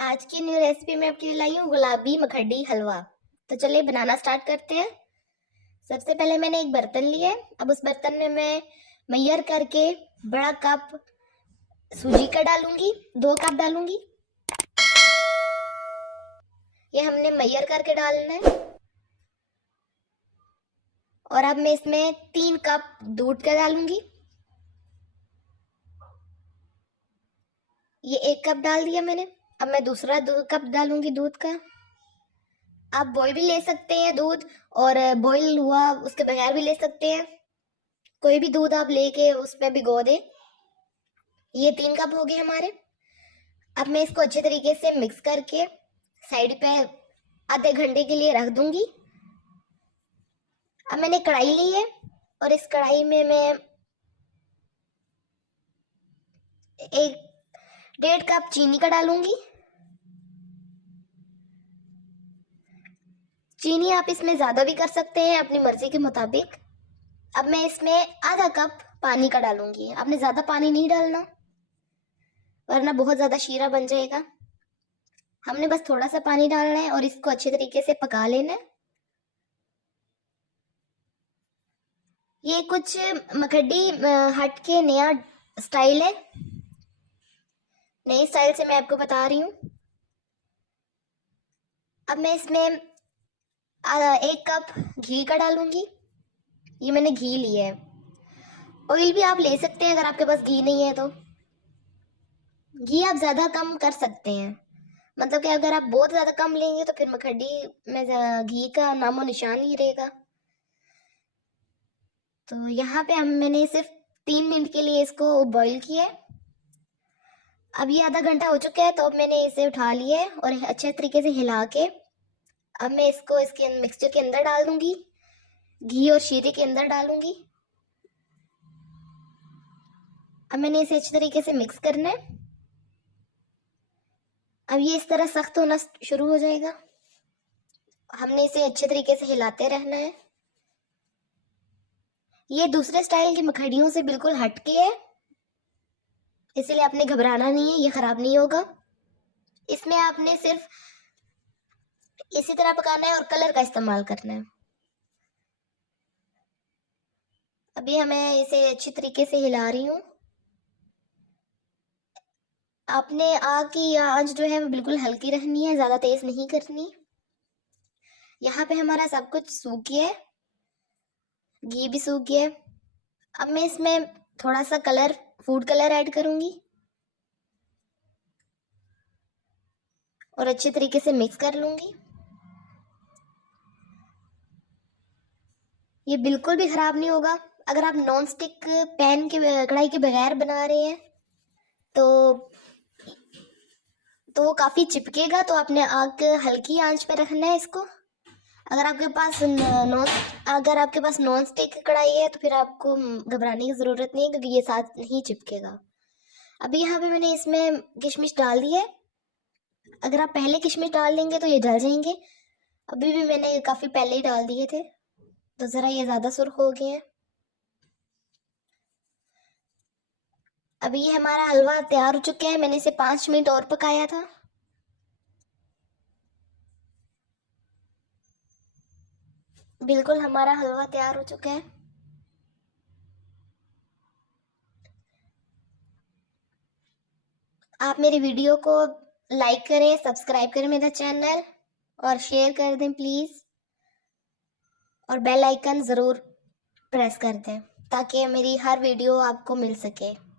आज की new recipe में आपके लिए लाई हूँ गुलाबी मखडी हलवा। तो चलिए बनाना स्टार्ट करते हैं। सबसे पहले मैंने एक बर्तन लिया है। अब उस बर्तन में मैं मैयर करके बड़ा कप सूजी का डालूंगी, 2 कप डालूंगी। ये हमने मैयर करके डालना है। और अब मैं इसमें 3 कप दूध का डालूंगी। ये 1 कप डाल दिया मैंने। अब मैं दूसरा 2 कप डालूंगी दूध का। आप बॉईल भी ले सकते हैं दूध, और बॉईल हुआ उसके बगैर भी ले सकते हैं। कोई भी दूध आप लेके उसमें भिगो दें। ये 3 कप हो गए हमारे। अब मैं इसको अच्छे तरीके से मिक्स करके साइड पे आधे घंटे के लिए रख दूंगी। अब मैंने कढ़ाई ली है और इस कढ़ाई में मैं 1.5 कप चीनी का डालूंगी। चीनी आप इसमें ज़्यादा भी कर सकते हैं अपनी मर्जी के मुताबिक। अब मैं इसमें आधा कप पानी का डालूंगी। आपने ज़्यादा पानी नहीं डालना, वरना बहुत ज़्यादा शीरा बन जाएगा। हमने बस थोड़ा सा पानी डालना है और इसको अच्छे तरीके से पका लेना है। ये कुछ मखडी हट के नया स्टाइल है। नई स्टाइल से मैं आपको बता रही हूँ। अब मैं इसमें 1 कप घी का डालूंगी। ये मैंने घी लिया है। ऑयल भी आप ले सकते हैं अगर आपके पास घी नहीं है तो। घी आप ज़्यादा कम कर सकते हैं। मतलब कि अगर आप बहुत ज़्यादा कम लेंगे तो फिर मखडी में घी का नामो निशान ही रहेगा। तो यहाँ पे मैंने सिर्फ 3 मिनट के लिए इसको बॉईल किया है। अब ये आधा घंटा हो चुका है, तो अब मैंने इसे उठा लिया है और अच्छे तरीके से हिला के अब मैं इसको इसके मिक्सचर के अंदर डाल दूंगी। घी और शीरे के अंदर डालूंगी। अब मैंने इसे अच्छे तरीके से मिक्स करना है। अब ये इस तरह सख्त होना शुरू हो जाएगा। हमने इसे अच्छे तरीके से हिलाते रहना है। ये दूसरे स्टाइल की मखड़ियों से बिल्कुल हटके है, इसलिए आपने घबराना नहीं है, ये खराब नहीं होगा। इसमें आपने सिर्फ इसी तरह पकाना है और कलर का इस्तेमाल करना है। अभी मैं इसे अच्छी तरीके से हिला रही हूँ। आपने आग की आंच जो है वो बिल्कुल हल्की रखनी है, ज़्यादा तेज नहीं करनी। यहाँ पे हमारा सब कुछ सूख गया है, घी भी सूख गया है। अब मैं इसमें थोड़ा सा कलर, फूड कलर ऐड करूँगी और अच्छे तरीके से मिक्स कर लूँगी। ये बिल्कुल भी ख़राब नहीं होगा। अगर आप नॉन स्टिक पैन के कढ़ाई के बगैर बना रहे हैं तो काफ़ी चिपकेगा। तो आपने आग हल्की आंच पे रखना है इसको। अगर आपके पास नॉन स्टिक कढ़ाई है तो फिर आपको घबराने की ज़रूरत नहीं है, क्योंकि ये साथ नहीं चिपकेगा। अभी यहाँ पे मैंने इसमें किशमिश डाल दी है। अगर आप पहले किशमिश डाल देंगे तो ये जल जाएंगे। अभी भी मैंने काफ़ी पहले ही डाल दिए थे, तो ज़रा ये ज़्यादा सुर्ख हो गए हैं। अभी ये हमारा हलवा तैयार हो चुका है। मैंने इसे 5 मिनट और पकाया था। बिल्कुल हमारा हलवा तैयार हो चुका है। आप मेरी वीडियो को लाइक करें, सब्सक्राइब करें मेरा चैनल, और शेयर कर दें प्लीज़। और बेल आइकन ज़रूर प्रेस कर दें ताकि मेरी हर वीडियो आपको मिल सके।